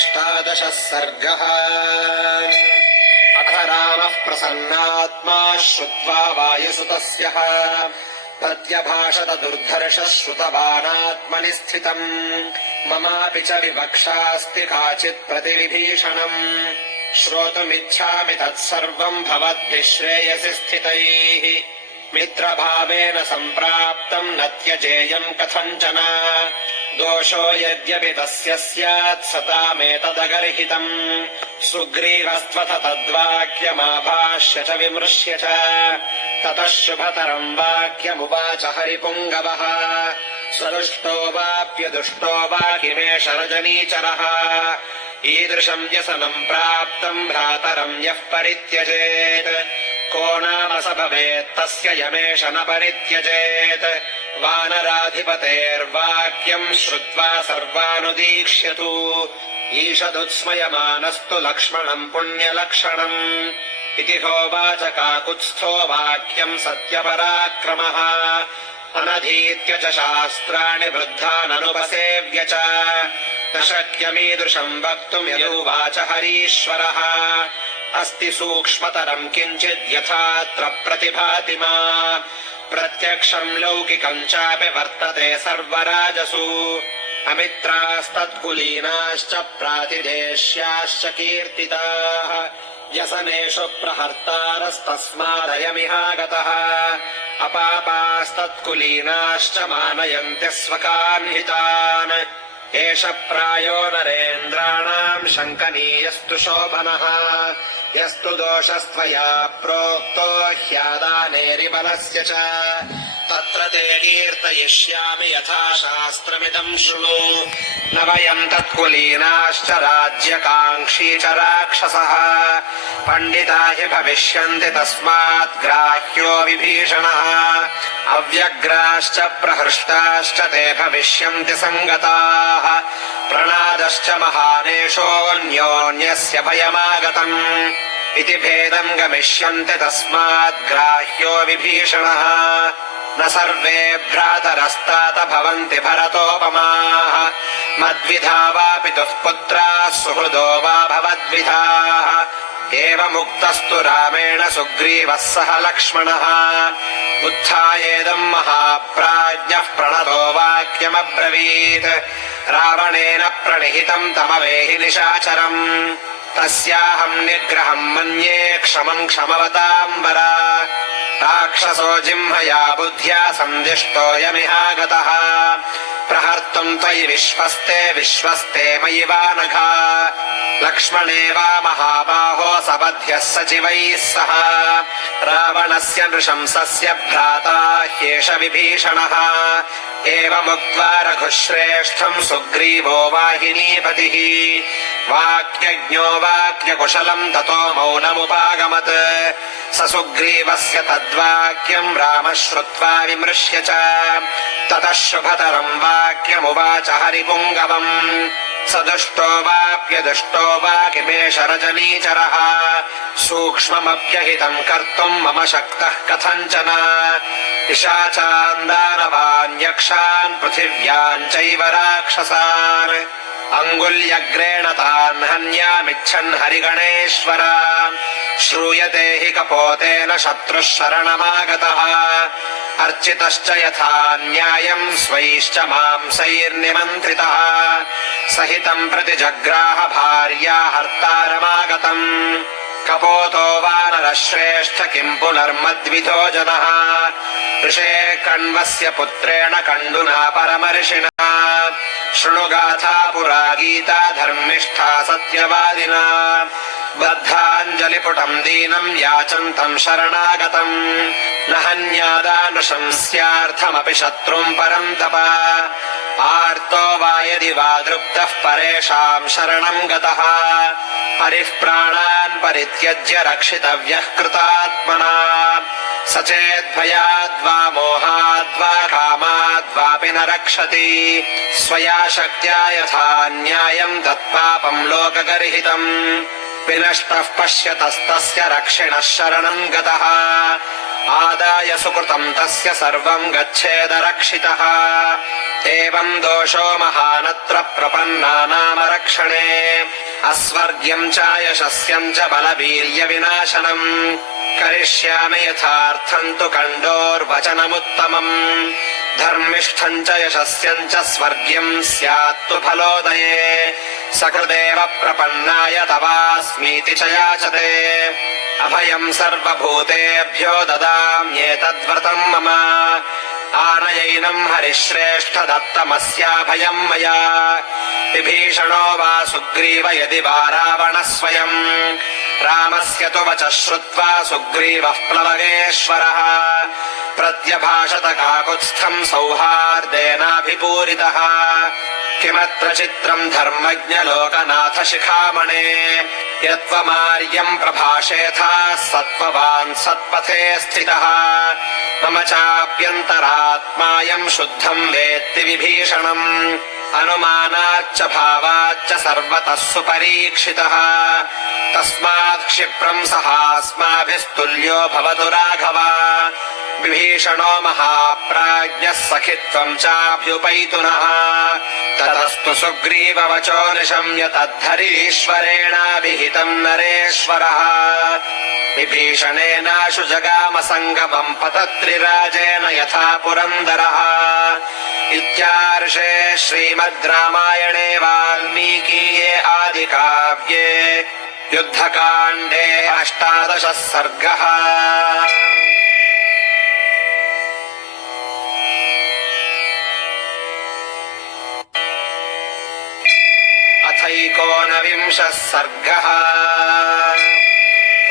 अष्टादशः सर्गः। अथ रामः प्रसन्नात्मा श्रुत्वा वायुसुतस्यः प्रत्यभाषत दुर्धर्षः श्रुतवानात्मनि स्थितम्। ममापि च विवक्षास्ति काचित् प्रतिविभीषणम्। श्रोतुमिच्छामि तत्सर्वम् भवद्भिः श्रेयसि स्थितैः। मित्रभावेन सम्प्राप्तम् न त्यजेयम् कथञ्चन। दोषो यद्यपि तस्य स्यात् सतामेतदगर्हितम्। सुग्रीवस्त्वथ तद्वाक्यमाभाष्य च विमृश्य च। ततः शुभतरम् वाक्यमुवाच हरिपुङ्गवः। स्वदुष्टो वाप्यदुष्टो वा किमेष रजनीचरः। ईदृशम् व्यसनम् प्राप्तम् भ्रातरम् यः परित्यजेत्। को नाम स भवेत्तस्य यमेष न परित्यजेत्। वानराधिपतेर्वाक्यम् श्रुत्वा सर्वानुदीक्ष्यतु। ईषदुत्स्मयमानस्तु लक्ष्मणम् पुण्यलक्षणम्। इति होवाच काकुत्स्थो वाक्यम् सत्यपराक्रमः। अनधीत्य च शास्त्राणि वृद्धाननुपसेव्य च। न शक्यमीदृशम् वक्तुम् यदुवाच हरीश्वरः। अस्ति सूक्ष्मतरम् किञ्चित् यथात्र प्रतिभाति मा। प्रत्यक्षम् लौकिकम् चापि वर्तते सर्वराजसु। अमित्रास्तत्कुलीनाश्च प्रातिदेश्याश्च कीर्तिताः। व्यसनेषु प्रहर्तारस्तस्मादयमिहागतः। अपापास्तत्कुलीनाश्च मानयन्ति स्वकान् हितान्। एष प्रायो नरेन्द्राणाम् शङ्कनीयस्तु शोभनः। यस्तु दोषस्त्वया प्रोक्तो ह्यादानेरिबलस्य च। तत्र ते कीर्तयिष्यामि यथा शास्त्रमिदम् शृणु। न वयम् तत्कुलीनाश्च राज्यकाङ्क्षी च राक्षसः। पण्डिता हि भविष्यन्ति तस्मात् ग्राह्यो विभीषणः। अव्यग्राश्च प्रहृष्टाश्च ते भविष्यन्ति सङ्गताः। प्रणादश्च महानेषोऽन्योन्यस्य भयमागतम्। इति भेदम् गमिष्यन्ति तस्मात् ग्राह्यो विभीषणः। न सर्वे भ्रातरस्तात भवन्ति भरतोपमाः। मद्विधा वा पितुः पुत्राः सुहृदो वा भवद्विधाः। एवमुक्तस्तु रामेण सुग्रीवः सह लक्ष्मणः। उत्थायेदम् महाप्राज्ञः प्रणतो वाक्यमब्रवीत्। रावणेन प्रणिहितम् तमवेहि निशाचरम्। तस्याहम् निग्रहम् मन्ये क्षमम् क्षमवताम्बर। राक्षसो जिह्मया बुद्ध्या सन्दिष्टोऽयमिहागतः। प्रहर्तुम् त्वयि विश्वस्ते विश्वस्ते मयि वानघा। लक्ष्मणे वा महाबाहो सबध्यः सचिवैः सह। रावणस्य नृशंसस्य भ्राता ह्येष विभीषणः। एवमुक्त्वा रघुश्रेष्ठम् सुग्रीवो वाहिनीपतिः। वाक्यज्ञो वाक्यकुशलम् ततो मौनमुपागमत्। स सुग्रीवस्य तद्वाक्यम् रामः श्रुत्वा विमृश्य च। ततः शुभतरम् वाक्यमुवाच हरिपुङ्गवम्। स दुष्टो वाप्यदुष्टो वा किमेष रजनीचरः। सूक्ष्ममप्यहितम् कर्तुम् मम शक्तः कथञ्चन। पिशाचान् दानवान् यक्षान् पृथिव्याम् चैव राक्षसान्। अङ्गुल्यग्रेण तान् हन्यामिच्छन् हरिगणेश्वर। श्रूयते हि कपोतेन शत्रुः शरणमागतः। अर्चितश्च यथा न्यायम् स्वैश्च मांसैर्निमन्त्रितः। सहितम् प्रति जग्राह भार्या हर्तारमागतम्। कपोतो वानरश्रेष्ठ किम् पुनर्मद्विधो जनः। ऋषे कण्वस्य पुत्रेण कण्डुना परमर्षिणा। शृणुगाथा पुरा गीता धर्मिष्ठा सत्यवादिना। बद्धाञ्जलिपुटम् दीनम् याचन्तम् शरणागतम्। न हन्यादानुशंस्यार्थमपि शत्रुम् परम् तप। आर्तो वा यदि वा दृप्तः परेषाम् शरणम् गतः। हरिः प्राणान् परित्यज्य रक्षितव्यः कृतात्मना। स चेद्भयाद्वा मोहाद्वा कामाद्वापि न रक्षति। स्वया शक्त्या यथा न्यायम् तत्पापम् लोकगर्हितम्। विनष्टः पश्यतस्तस्य रक्षिणः शरणम् गतः। आदाय सुकृतम् तस्य सर्वम् अस्वर्ग्यम् च यशस्यम् च बलवीर्यविनाशनम् करिष्यामि यथार्थम् तु कण्डोर्वचनमुत्तमम् धर्मिष्ठम् च यशस्यम् च स्वर्ग्यम् स्यात्तु फलोदये सकृदेव प्रपन्नाय तवास्मीति च याचते अभयम् सर्वभूतेभ्यो ददाम्येतद्व्रतम् मम आनयैनम् हरिश्रेष्ठ दत्तमस्याभयम् मया विभीषणो वा सुग्रीव यदि वा रावणः स्वयम् रामस्य तु वचः श्रुत्वा सुग्रीवः प्लवगेश्वरः प्रत्यभाषत काकुत्स्थम् सौहार्देनाभिपूरितः किमत्र चित्रम् धर्मज्ञ लोकनाथ शिखामणे यत्त्वमार्यम् प्रभाषेथाः सत्त्ववान् सत्पथे स्थितः मम चाप्यन्तरात्मायम् शुद्धम् वेत्ति विभीषणम् अनुमानाच्च भावाच्च सर्वतः सुपरीक्षितः तस्मात् क्षिप्रम् सहास्माभिस्तुल्यो भवतु राघव विभीषणो महाप्राज्ञः सखित्वम् चाभ्युपैतु नः ततस्तु सुग्रीववचो निशम्य तद्धरीश्वरेणाभिहितम् नरेश्वरः विभीषणेनाशु जगाम सङ्गमम् पतत्रिराजेन यथा पुरन्दरः इत्यार्षे श्रीमद् रामायणे वाल्मीकीये आदिकाव्ये युद्धकाण्डे 18 सर्गः। अथैकोनविंशः सर्गः।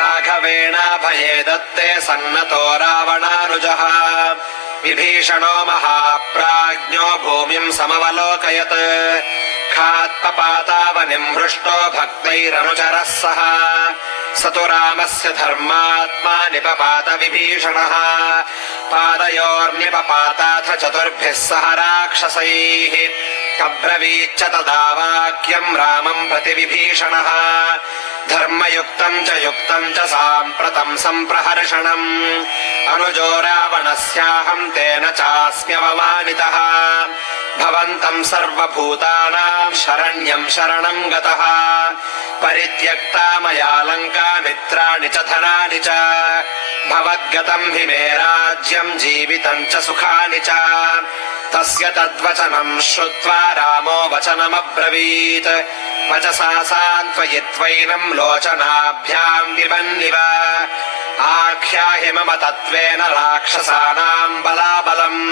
राघवेणाभये दत्ते सन्नतो रावणानुजः विभीषणो महाप्राज्ञो भूमिम् समवलोकयत् खात्पपातावनिम् हृष्टो भक्तैरनुचरः सह स तु रामस्य धर्मात्मा निपपात विभीषणः पादयोर्निपपाताथ चतुर्भिः सह राक्षसैः अब्रवीच्च तदा वाक्यम् रामम् प्रति विभीषणः धर्मयुक्तम् च युक्तम् च साम्प्रतम् सम्प्रहर्षणम् अनुजो रावणस्याहम् तेन चास्म्यवमानितः भवन्तम् सर्वभूतानाम् शरण्यम् शरणम् गतः परित्यक्ता मया लङ्का मित्राणि च धनानि च भवद्गतम् हि मे राज्यम् जीवितम् च सुखानि च तस्य तद्वचनम् श्रुत्वा रामो वचनमब्रवीत् वचसा सान्त्वयित्वैनम् लोचनाभ्याम् विबन्निव आख्याहि मम तत्त्वेन राक्षसानाम् बलाबलम्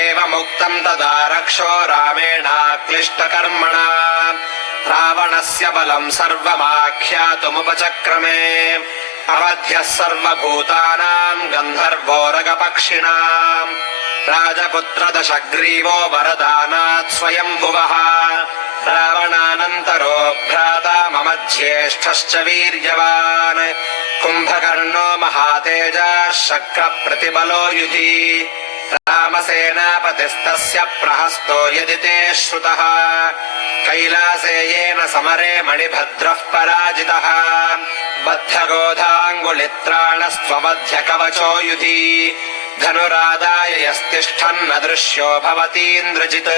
एवमुक्तम् तदा रक्षो रामेणाक्लिष्टकर्मणा रावणस्य बलम् सर्वमाख्यातुमुपचक्रमे अवध्यः सर्वभूतानाम् गन्धर्वोरगपक्षिणाम् राजपुत्र दशग्रीवो वरदानात् स्वयम्भुवः रावणानन्तरो भ्राता मम ज्येष्ठश्च वीर्यवान् कुम्भकर्णो महातेजः शक्रप्रतिबलो युधि रामसेनापतिस्तस्य प्रहस्तो यदि ते श्रुतः कैलासे येन समरे मणिभद्रः पराजितः बद्धगोधाङ्गुलित्राणस्त्वमध्यकवचो युधि धनुरादाय यस्तिष्ठन्न दृश्यो भवतीन्द्रजित्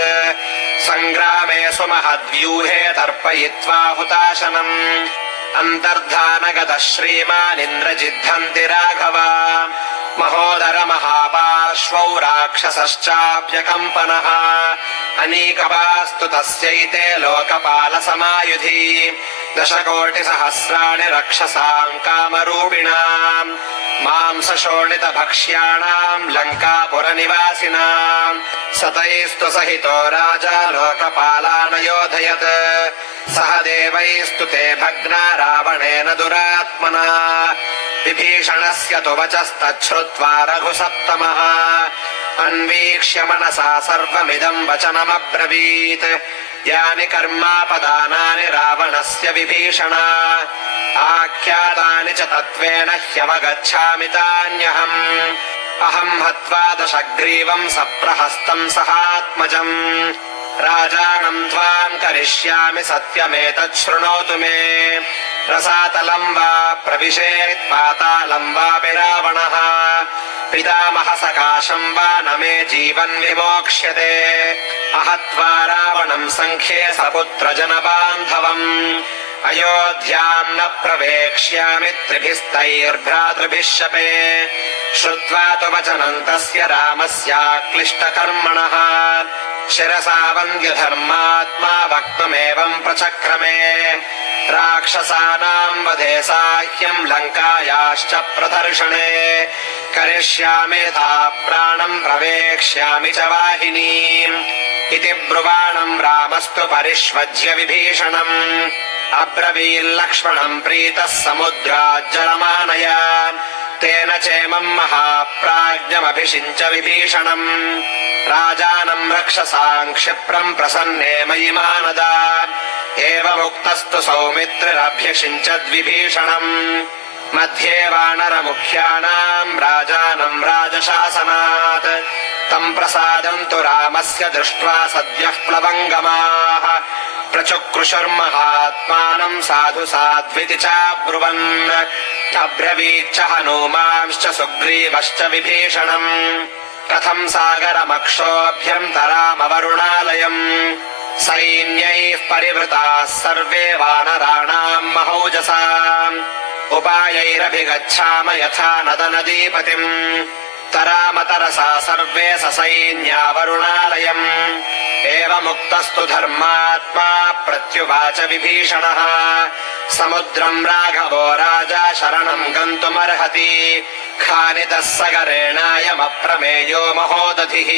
सङ्ग्रामे सुमहद्व्यूहे तर्पयित्वा हुताशनम् अन्तर्धानगतः श्रीमानिन्द्रजिद्धन्ति राघव महोदर महापार्श्वौ राक्षसश्चाप्यकम्पनः अनीकपास्तु तस्यैते लोकपालसमायुधि दशकोटिसहस्राणि रक्षसाम् कामरूपिणाम् मांसशोणितभक्ष्याणाम् लङ्कापुरनिवासिनाम् सतैस्तु सहितो राजा लोकपालानयोधयत् सह देवैस्तु ते भग्ना रावणेन दुरात्मना विभीषणस्य तु वचस्तच्छ्रुत्वा रघुसप्तमः अन्वीक्ष्य मनसा सर्वमिदम् वचनमब्रवीत् यानि कर्मापदानानि रावणस्य विभीषण आख्यातानि च तत्त्वेन ह्यवगच्छामि तान्यहम् अहम् हत्वा दशग्रीवम् सप्रहस्तम् सहात्मजम् राजानम् त्वाम् करिष्यामि सत्यमेतत् शृणोतु मे रसातलम् वा प्रविशेत् पातालम् वापि रावणः पितामह सकाशम् वा न मे जीवन् विमोक्ष्यते अहत्वा रावणम् सङ्ख्ये सपुत्रजनबान्धवम् अयोध्याम् न प्रवेक्ष्यामि त्रिभिस्तैर्भ्रातृभिः शपे श्रुत्वा तु वचनम् तस्य रामस्याक्लिष्टकर्मणः शिरसा वन्द्य धर्मात्मा वक्तुमेवम् प्रचक्रमे राक्षसानाम् वधे साह्यम् लङ्कायाश्च प्रदर्शने करिष्यामेधा प्राणम् प्रवेक्ष्यामि च वाहिनीम् इति ब्रुवाणम् रामस्तु परिष्वज्य विभीषणम् अब्रवील्लक्ष्मणम् प्रीतः समुद्राज्जलमानय तेन चेमम् महाप्राज्ञमभिषिञ्च विभीषणम् राजानम् रक्षसाम् क्षिप्रम् प्रसन्ने मयि मानद एवमुक्तस्तु सौमित्रिरभ्यषिञ्चद्विभीषणम् मध्ये वानरमुख्यानाम् राजानम् राजशासनात् तम् प्रसादम् तु रामस्य दृष्ट्वा सद्यः प्लवङ्गमाः प्रचुक्रुशुर्महात्मानम् साधु साध्विति चाब्रुवन् अब्रवीच्च हनूमांश्च सुग्रीवश्च विभीषणम् कथम् सागरमक्षोभ्यन्तरामवरुणालयम् सैन्यैः परिवृताः सर्वे वानराणाम् महौजसा उपायैरभिगच्छाम यथा नदनदीपतिम् तरामतरसा सर्वे ससैन्यावरुणालयम् एवमुक्तस्तु धर्मात्मा प्रत्युवाच विभीषणः समुद्रम् राघवो राजा शरणम् गन्तुमर्हति खानितः सगरेणायमप्रमेयो महोदधिः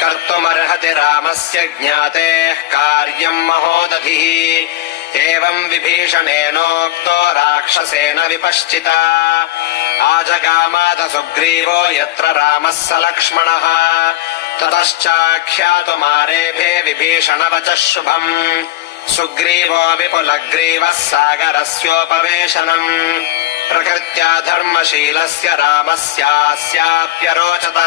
कर्तुमर्हति रामस्य ज्ञातेः कार्यम् महोदधिः एवम् विभीषणेनोक्तो राक्षसेन विपश्चिता आजगामाथ सुग्रीवो यत्र रामः स लक्ष्मणः ततश्चाख्यातुमारेभे विभीषणवचः शुभम् सुग्रीवो विपुलग्रीवः सागरस्योपवेशनम् प्रकृत्या धर्मशीलस्य रामस्यास्याप्यरोचत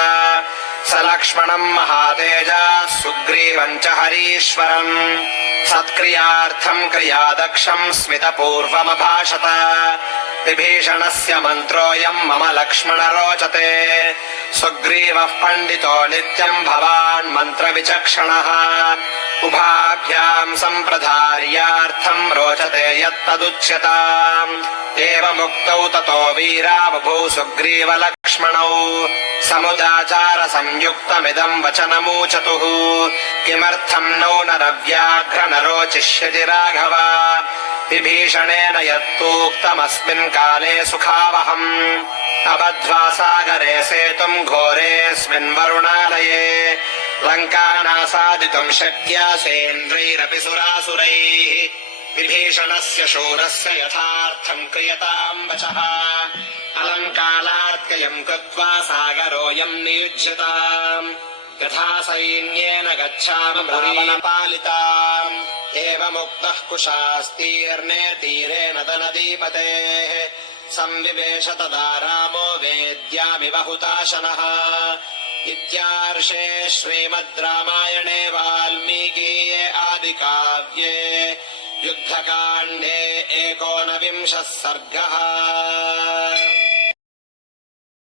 स लक्ष्मणम् महातेजः सुग्रीवम् च हरीश्वरम् सत्क्रियार्थम् क्रियादक्षम् स्मितपूर्वमभाषत विभीषणस्य मन्त्रोऽयम् मम लक्ष्मण रोचते सुग्रीवः पण्डितो नित्यम् भवान् मन्त्रविचक्षणः उभाभ्याम् सम्प्रधार्यार्थम् रोचते यत्तदुच्यताम् एवमुक्तौ ततो वीरा बभू सुग्रीवलक्ष्मणौ समुदाचार संयुक्तमिदम् वचनमूचतुः किमर्थम् नौ नरव्याघ्र नरोचिष्यति राघव विभीषणेन यत्तूक्तमस्मिन् काले सुखावहम् अबध्वा सागरे सेतुम् घोरेऽस्मिन् वरुणालये लङ्कानासादितुम् शक्या सेन्द्रैरपि सुरासुरैः विभीषणस्य शूरस्य यथार्थम् क्रियताम् वचः अलङ्कालार्त्ययम् कृत्वा सागरोऽयम् नियुज्यताम् यथा सैन्येन गच्छाम मुरीवनपालिताम् एवमुक्तः कुशास्तीर्णे तीरे नदनदीपतेः संविवेश तदा रामो वेद्यामिव हुताशनः इत्यार्षे श्रीमद् रामायणे वाल्मीकीये आदिकाव्ये युद्धकाण्डे 19 सर्गः।